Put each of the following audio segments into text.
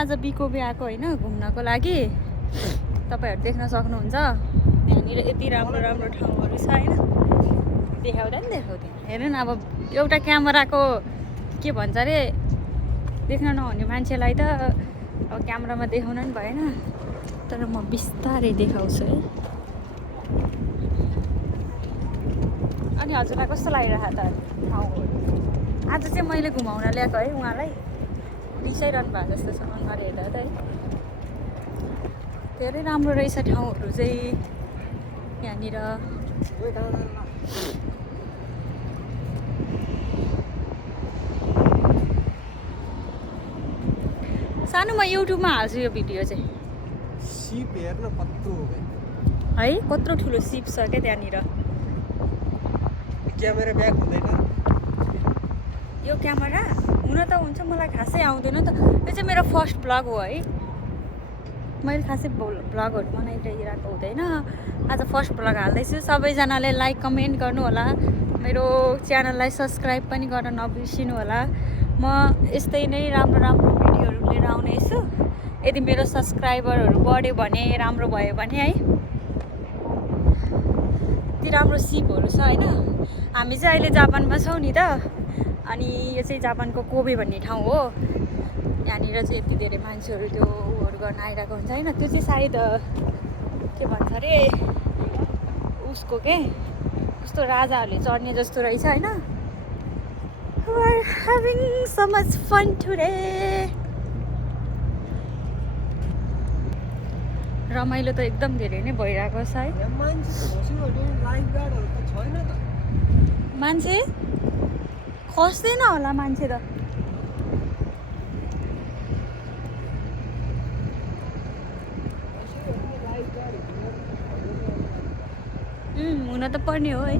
आज बिकोबे आएको होइन घुम्नको लागि तपाईहरु देख्न सक्नुहुन्छ यहाँनिर यति राम्रो राम्रो ठाउँहरु छ हैन देखाउँदा नि देखाउँदैन हेर्नु न अब एउटा क्यामेराको के भन्छ रे देख्न नहुने मान्छेलाई त अब क्यामेरामा देखाउन नि भएन तर म बिस्तारै देखाउँछु है अनि हजुरलाई कस्तो लागिरहेको त ठाउँहरु आज चाहिँ मैले घुमाउन ल्याएको है उहाँलाई रिसाइरहनु भएको जस्तो छ अनुहार हेर्दा त है धेरै राम्रो रहेछ ठाउँहरु चाहिँ यहाँनिर सानोमा युट्युबमा हाल्छु यो भिडियो चाहिँ सिप हेर्न कत्रो हो है कत्रो ठुलो सिप छ क्या त्यहाँनिर क्यामेरा ब्याक हुँदैन यो क्यामेरा हुन त हुन्छ मलाई खासै आउँदैन त यो चाहिँ मेरो फर्स्ट ब्लग हो है मैले खासै ब्लगहरु बनाइरहेको हुँदैन आज फर्स्ट ब्लग हाल्दैछु सबैजनाले लाइक कमेन्ट गर्नु होला मेरो च्यानललाई सब्स्क्राइब पनि गर्न नबिर्सिनु होला म यस्तै नै राम्रो राम्रो भिडियोहरु लिएर आउने छु यदि मेरो सब्स्क्राइबरहरु बढ्यो भने राम्रो भयो भने है यति राम्रो सिपहरु छ हैन हामी चाहिँ अहिले जापानमा छौं नि त अनि यो चाहिँ जापानको कोबे भन्ने ठाउँ हो यहाँनिर चाहिँ यति धेरै मान्छेहरु त्यो उहरु गर्न आइरहेको हुन्छ हैन त्यो चाहिँ सायद के भन्छ रे उसको के कस्तो राजाहरुले चढ्ने जस्तो रहेछ हैन We are having so much fun today रमाइलो त एकदम धेरै नै भइरहेको छ है मान्छे खस्दैन होला मान्छे त हुन त पर्ने हो है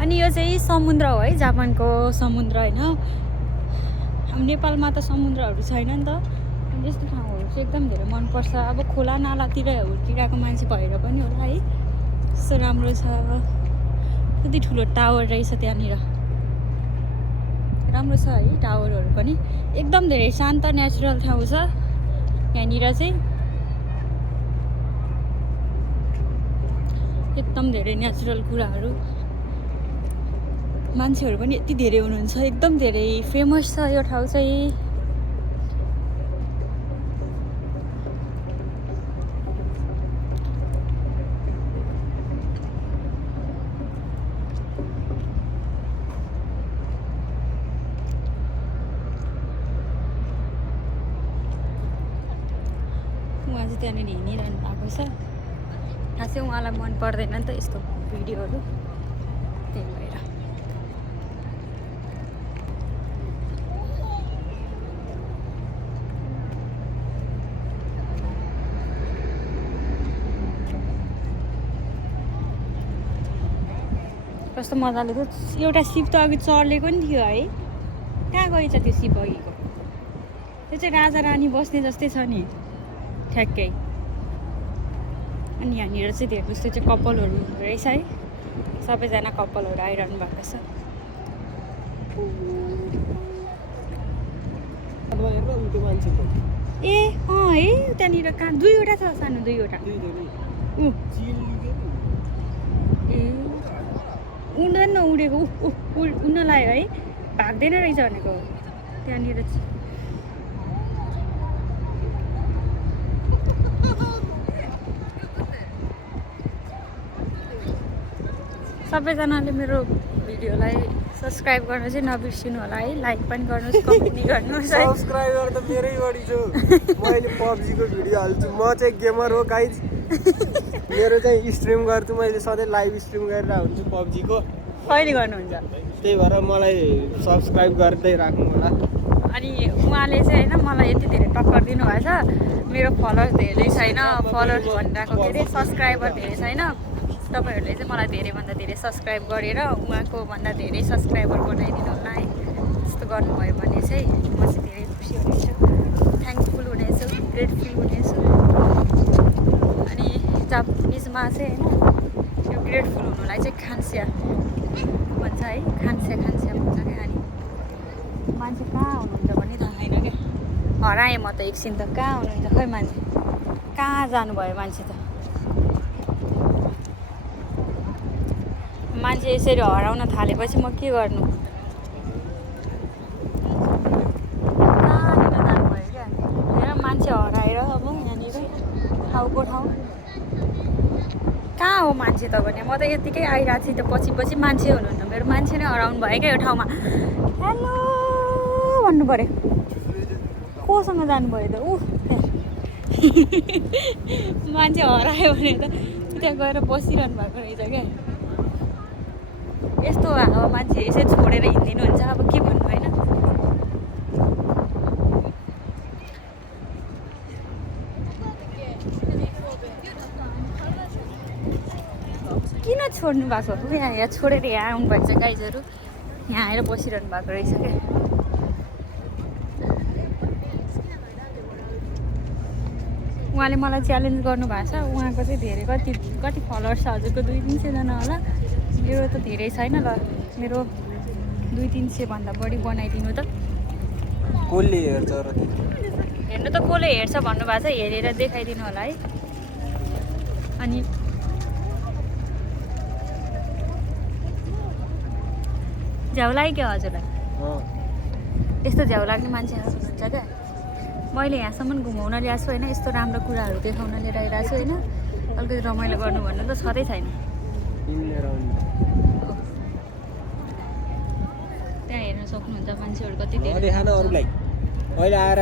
अनि यो चाहिँ समुद्र हो है जापानको समुद्र हैन हाम्रो नेपालमा त समुद्रहरु छैन नि त यस्तो ठाउँहरु चाहिँ एकदम धेरै मन पर्छ अब खोला नालातिर हुर्किरहेको मान्छे भएर पनि होला है यस्तो राम्रो छ कति ठुलो टावर रहेछ त्यहाँनिर राम्रो छ है टावरहरु पनि एकदम धेरै शान्त नेचुरल ठाउँ छ यहाँनिर चाहिँ एकदम धेरै नेचुरल कुराहरु मान्छेहरु पनि यति धेरै हुनुहुन्छ एकदम धेरै फेमस छ यो ठाउँ चाहिँ उहाँ चाहिँ त्यहाँनिर हिँडिरहनु भएको छ खासै उहाँलाई मन पर्दैन नि त यस्तो भिडियोहरु त्यही भएर कस्तो मजाले थियो एउटा सिप त अघि चढलेको नि थियो है कहाँ गएछ त्यो सिप अघिको त्यो चाहिँ राजा रानी बस्ने जस्तै छ नि ठ्याक्कै अनि यहाँनिर चाहिँ धेरै जस्तो चाहिँ कपालहरु रहेछ है सबैजना कपालहरु आइरहनु भएको छ ए है त्यहाँनिर कहाँ दुईवटा छ सानो दुईवटा ए उड्दैन उडेको उड्न लाग्यो है भाग्दैन रहेछ भनेको त्यहाँनिर सबैजनाले मेरो भिडियोलाई सब्स्क्राइब गर्न चाहिँ नबिर्सिनु होला है लाइक पनि गर्नुहोस् कमेन्ट गर्नुहोस् है सब्स्क्राइबर त मेरै बढी छु मैले PUBG को भिडियो हाल्छु म चाहिँ गेमर हो गाइज मेरो चाहिँ स्ट्रिम गर्छु मैले सधैँ लाइभ स्ट्रिम गरेर हुन्छु PUBG को कहिले गर्नुहुन्छ त्यही भएर मलाई सब्स्क्राइब गर्दै राख्नु होला अनि उहाँले चाहिँ हैन मलाई यति धेरै टक्कर दिनुभएको छ मेरो फलोअर्स धेरै छैन फलोअर्स भनिरहेको के अरे सब्स्क्राइबर धेरै छैन तपाईहरुले चाहिँ मलाई धेरै भन्दा धेरै सब्स्क्राइब गरेर उहाँको भन्दा धेरै सब्स्क्राइबर बनाइदिनु होला है त्यस्तो गर्नुभयो भने चाहिँ म चाहिँ धेरै खुसी हुनेछु थ्याङ्कफुल हुनेछु ग्रेटफुल हुनेछु अनि जापानिजमा चाहिँ होइन यो ग्रेटफुल हुनुलाई चाहिँ खान्स्या भन्छ है, खान्स्या भन्छ क्या। अनि मान्छे कहाँ हुनुहुन्छ भन्ने थाहा छैन क्या। हराएँ म त एकछिन त, कहाँ हुनुहुन्छ खै मान्छे, कहाँ जानुभयो मान्छे त। मान्छे यसरी हराउन थालेपछि म के गर्नु, कहाँनिर जानुभयो क्या। हेर मान्छे हराएर अब यहाँनिर ठाउँको ठाउँ कहाँ हो मान्छे त भने, म त यत्तिकै आइरहेको थिएँ त, पछि मान्छे हुनुहुन्न, मेरो मान्छे नै हराउनु भयो क्या यो ठाउँमा। हेलो भन्नु पऱ्यो, कोसँग जानुभयो त ऊ मान्छे हरायो भने त त्यहाँ गएर बसिरहनु भएको रहेछ क्या। यस्तो अब मान्छे यसै छोडेर हिँडिदिनुहुन्छ, अब के भन्नु होइन। किन छोड्नु भएको हो यहाँ छोडेर यहाँ आउनुभएको छ गाइजहरू, यहाँ आएर बसिरहनु भएको रहेछ क्या। उहाँले मलाई च्यालेन्ज गर्नुभएको छ, उहाँको चाहिँ धेरै कति फलोवर्स छ हजुरको? 200-300 जना होला। मेरो त धेरै छैन ल, मेरो 200-300 भन्दा बढी बनाइदिनु त। कसले हेर्छ र हेर्नु त कसले हेर्छ भन्नुभएको छ, हेरेर देखाइदिनु होला है। अनि झ्याउ लाग्यो क्या हजुरलाई? यस्तो झ्याउ लाग्ने मान्छेहरू हुनुहुन्छ क्या। मैले यहाँसम्म घुमाउन ल्याएको छु होइन, यस्तो राम्रो कुराहरू देखाउन लिएर आइरहेको छु होइन। अलिकति रमाइलो गर्नु भन्नु त छँदै छैन। त्यहाँ हेर्न सक्नुहुन्छ मान्छेहरू कति धेरै देखान अरूलाई। अहिले आएर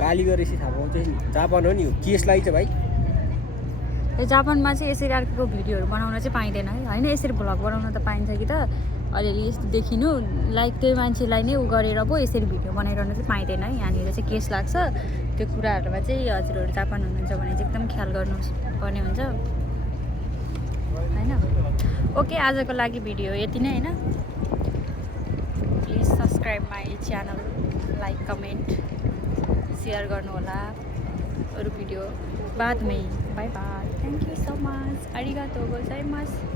गाली गरेपछि थाहा पाउँछ नि, जापान हो नि यो, केस लाग्छ भाइ। यो जापानमा चाहिँ यसरी अर्को भिडियोहरू बनाउन चाहिँ पाइँदैन है, होइन यसरी भ्लग बनाउन त पाइन्छ कि त। अलिअलि यस्तो देखिनु लाइक त्यही मान्छेलाई नै उ गरेर पो यसरी भिडियो बनाइरहनु चाहिँ पाइँदैन है। यहाँनिर चाहिँ केस लाग्छ। त्यो कुराहरूमा चाहिँ हजुरहरू जापान हुनुहुन्छ भने चाहिँ एकदम ख्याल गर्नुपर्ने हुन्छ होइन। ओके, आजको लागि भिडियो यति नै होइन। Please subscribe my channel, like comment share गर्नु होला। अरू भिडियो बाद में, bye bye, thank you so much, आरिगातो गोजाइमासु।